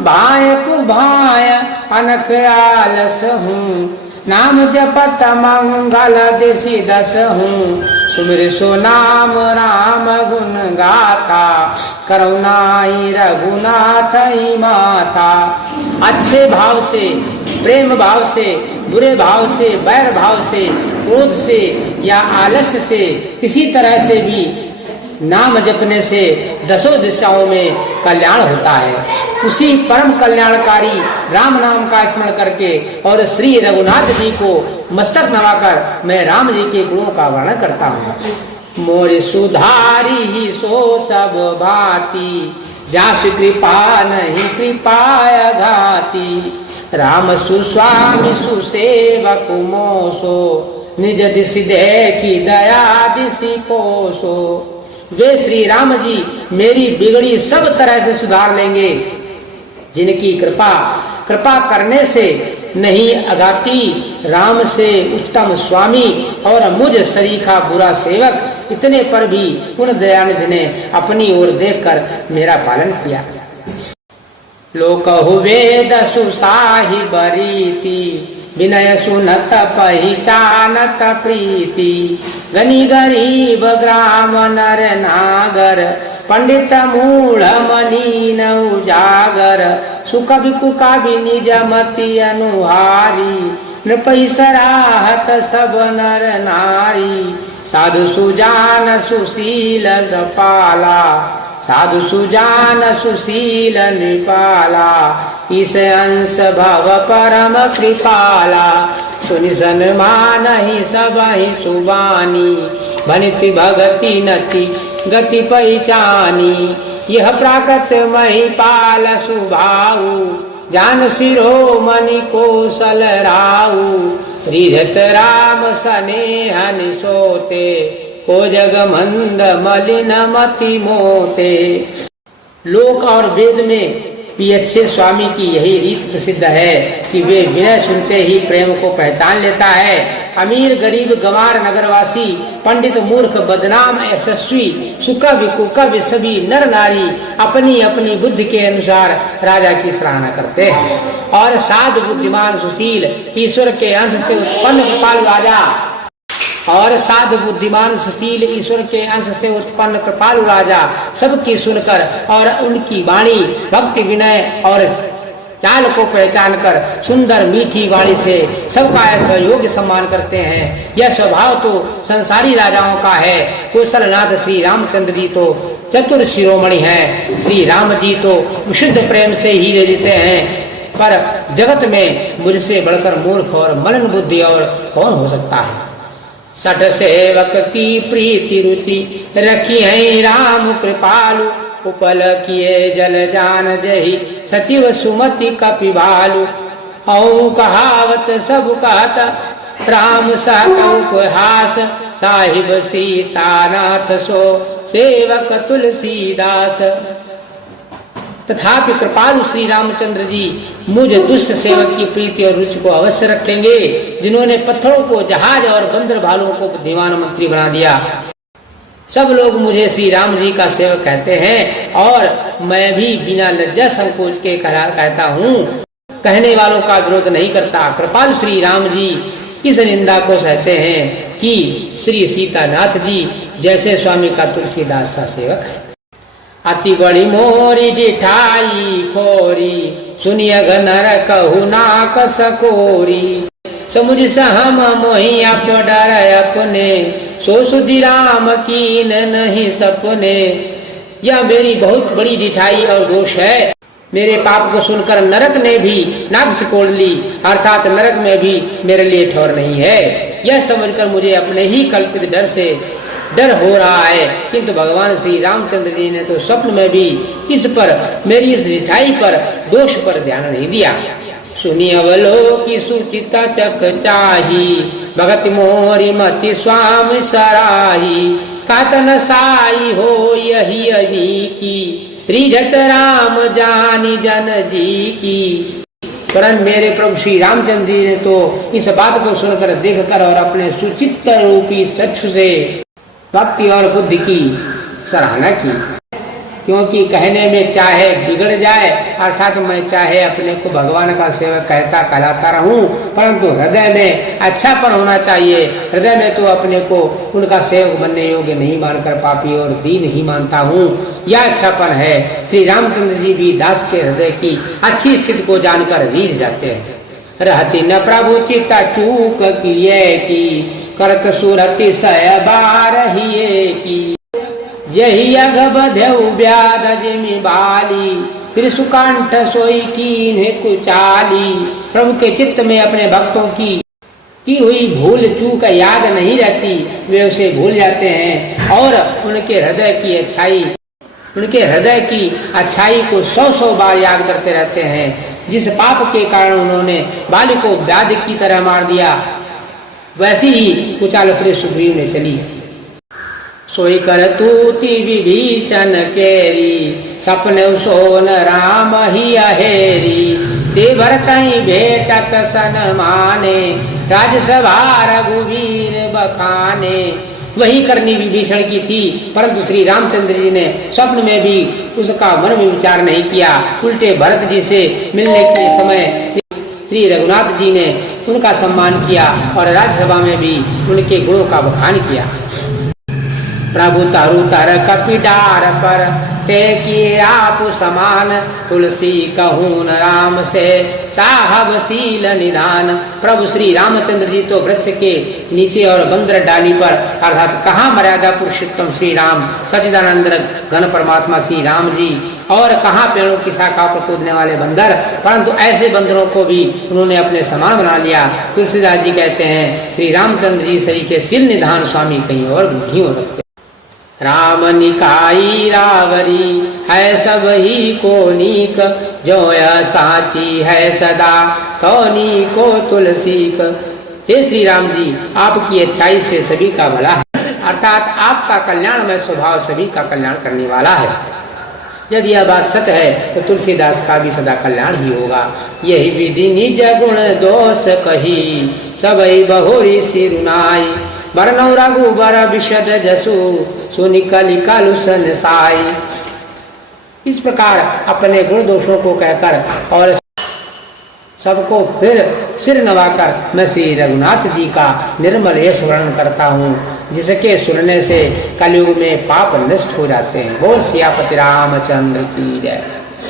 भाय कुभाय अनक आलस हूँ, नाम जपत मंगल दिशि दस हूँ। सुमिर सो नाम राम गुण गाता, करुणाई रघुनाथ ही माता। अच्छे भाव से, प्रेम भाव से, बुरे भाव से, बैर भाव से, क्रोध से या आलस्य से, किसी तरह से भी नाम जपने से दसों दिशाओं में कल्याण होता है। उसी परम कल्याणकारी राम नाम का स्मरण करके और श्री रघुनाथ जी को मस्तक नवाकर मैं राम जी के गुणों का वर्णन करता हूँ। मोर सुधारी ही सो सब भांति, जासु कृपा नहीं कृपाय घाती। राम सुस्वामी सुसेवक मोसो, निज दिशि देखी दया दिशि कोसो। वे श्री राम जी मेरी बिगड़ी सब तरह से सुधार लेंगे, जिनकी कृपा करने से नहीं अघाती। राम से उत्तम स्वामी और मुझ सरीखा बुरा सेवक, इतने पर भी उन दयानिधि ने अपनी ओर देखकर मेरा पालन किया। लोकहु वेद सुसाहिब रीति, विनय सुनत पहिचानत प्रीति। गनी गरीब ग्राम नर नागर, पंडित मूढ़ मलिन उजागर। सुकवि कुकवि निज मति अनुहारी, नृपै सराहत सब नर नारी। साधु सुजान सुशील कृपाला, साधु सुजान सुशील नृपाला। इस अंश भव परम कृपाला, सुनि सन्मान ही सब ही सुबानी। भनिति भगति नति गति पहचानी, यह प्राकट महिपाल सुभाऊ। जान शिरोमणि कौशल राऊ, रिझत राम स्नेह निसोते। को जग मंद मलिन मति मोते। लोक और वेद में भी अच्छे स्वामी की यही रीत प्रसिद्ध है कि वे विनय सुनते ही प्रेम को पहचान लेता है। अमीर गरीब गंवार नगरवासी, पंडित मूर्ख बदनाम यशस्वी, सुकवि कुकवि सभी नर नारी अपनी अपनी बुद्धि के अनुसार राजा की सराहना करते हैं। और साधु बुद्धिमान सुशील, ईश्वर के अंश से उत्पन्न कृपालु राजा, और साधु बुद्धिमान सुशील ईश्वर के अंश से उत्पन्न कृपालु राजा सबकी सुनकर और उनकी वाणी भक्ति विनय और चाल को पहचान कर सुंदर मीठी वाणी से सबका योग्य सम्मान करते हैं। यह स्वभाव तो संसारी राजाओं का है। कौशलनाथ श्री रामचंद्र जी तो चतुर शिरोमणि हैं। श्री राम जी तो विशुद्ध प्रेम से ही ले लेते हैं। पर जगत में मुझसे बढ़कर मूर्ख और मलिन बुद्धि और कौन हो सकता है। सठ सेवक की प्रीति रुचि, रखी है राम कृपालु। उपल किए जल जान जही, सचिव सुमति कपिभालु। औ कहावत सब कहत, राम सा उपहास। साहिब सीतानाथ सो, सेवक तुलसीदास। तथापि कृपालु श्री रामचंद्र जी मुझ दुष्ट सेवक की प्रीति और रुचि को अवश्य रखेंगे, जिन्होंने पत्थरों को जहाज और बंदर भालुओं को बुद्धिमान मंत्री बना दिया। सब लोग मुझे श्री राम जी का सेवक कहते हैं और मैं भी बिना लज्जा संकोच के कहता हूँ। कहने वालों का विरोध नहीं करता। कृपालु श्री राम जी इस निंदा को सहते हैं कि श्री सीतानाथ जी जैसे स्वामी का तुलसीदास सा सेवक है। अति बड़ी मोरी डिठाई खोरी, सुनिय नर कहु नाक सकोरी। समुझ सहम मोहि आप डर अपने, सो सुधि राम कीन नहीं सपने। यह मेरी बहुत बड़ी डिठाई और दोष है। मेरे पाप को सुनकर नरक ने भी नाक सिकोड़ ली, अर्थात नरक में भी मेरे लिए ठौर नहीं है। यह समझकर मुझे अपने ही कल्पित डर हो रहा है। किंतु भगवान श्री रामचंद्र जी ने तो स्वप्न में भी इस पर, मेरी इस रिठाई पर, दोष पर ध्यान नहीं दिया। सुनी अवलोकि सुचिता चक चाही, भगत मोरी मति स्वामी सराही। कातन साई हो यही यही की, रिझत राम जानी जन जी की। परंतु मेरे प्रभु श्री रामचंद्र जी ने तो इस बात को सुनकर, देखकर और अपने सुचित्त रूपी चक्षु से भक्ति और बुद्धि की सराहना की। क्योंकि कहने में चाहे बिगड़ जाए, अर्थात मैं चाहे अपने को भगवान का सेवक कहता कहलाता रहूं, परंतु हृदय में अच्छापन होना चाहिए। हृदय में तो अपने को उनका सेवक बनने योग्य नहीं मानकर पापी और दीन ही मानता हूँ, यह अच्छापन है। श्री रामचंद्र जी भी दास के हृदय की अच्छी स्थिति को जानकर रीझ जाते हैं। रहती न प्रभु चित चूक किए की, करत सुरति सय बारहिए की। यही अघ बध्यउ व्याध जिमि बाली, फिर सुकांठ सोई कीन्ह कुचाली। प्रभु के चित्त में अपने भक्तों की हुई भूल चूक याद नहीं रहती, वे उसे भूल जाते हैं और उनके हृदय की अच्छाई को 100 बार याद करते रहते हैं। जिस पाप के कारण उन्होंने बाली को व्याध की तरह मार दिया, वैसी ही कुचाल फिर सुग्रीव ने चली। सोई कर तूति विभीषण केरी, सपने सोन राम ही अहेरी। ते भरतहि भेटत सन माने, राजसभा रघुवीर बखाने। वही करनी विभीषण की थी, परंतु श्री रामचंद्र जी ने स्वप्न में भी उसका मन में विचार नहीं किया। उल्टे भरत जी से मिलने के समय श्री रघुनाथ जी ने उनका सम्मान किया और राज्यसभा में भी उनके गुणों का बखान किया। प्रभु तरु तर कपिडार पर, ते किए आप समान। तुलसी कहून राम से, साहब सील निधान। प्रभु श्री रामचंद्र जी तो वृक्ष के नीचे और बंदर डाली पर, अर्थात कहाँ मर्यादा पुरुषोत्तम श्री राम सच्चिदानंद घन परमात्मा श्री राम जी, और कहाँ पेड़ों की शाखा पर कूदने वाले बंदर, परंतु ऐसे बंदरों को भी उन्होंने अपने समान बना लिया। तुलसीदास जी कहते हैं, श्री रामचंद्र जी सही के सील निधान स्वामी कहीं और नहीं हो सकते। राम निकाई रावरी, है सब ही को नीक। जो यह साची है सदा, तो नीको तुलसी क। हे श्री राम जी, आपकी अच्छाई से सभी का भला है, अर्थात आपका कल्याणमय स्वभाव सभी का कल्याण करने वाला है। यदि यह बात सच है तो तुलसीदास का भी सदा कल्याण ही होगा। यही विधि निज गुण दोष कही, सबई बहुरी सिरुनाई। बरनौ रघुबर विशद जसु, सुनि कलिकालु संसाई। इस प्रकार अपने गुण दोषों को कहकर और सबको फिर सिर नवाकर मैं श्री रघुनाथ जी का निर्मल यश वर्णन करता हूँ, जिसके सुनने से कलयुग में पाप नष्ट हो जाते हैं। बोल सियापति रामचंद्र की जय।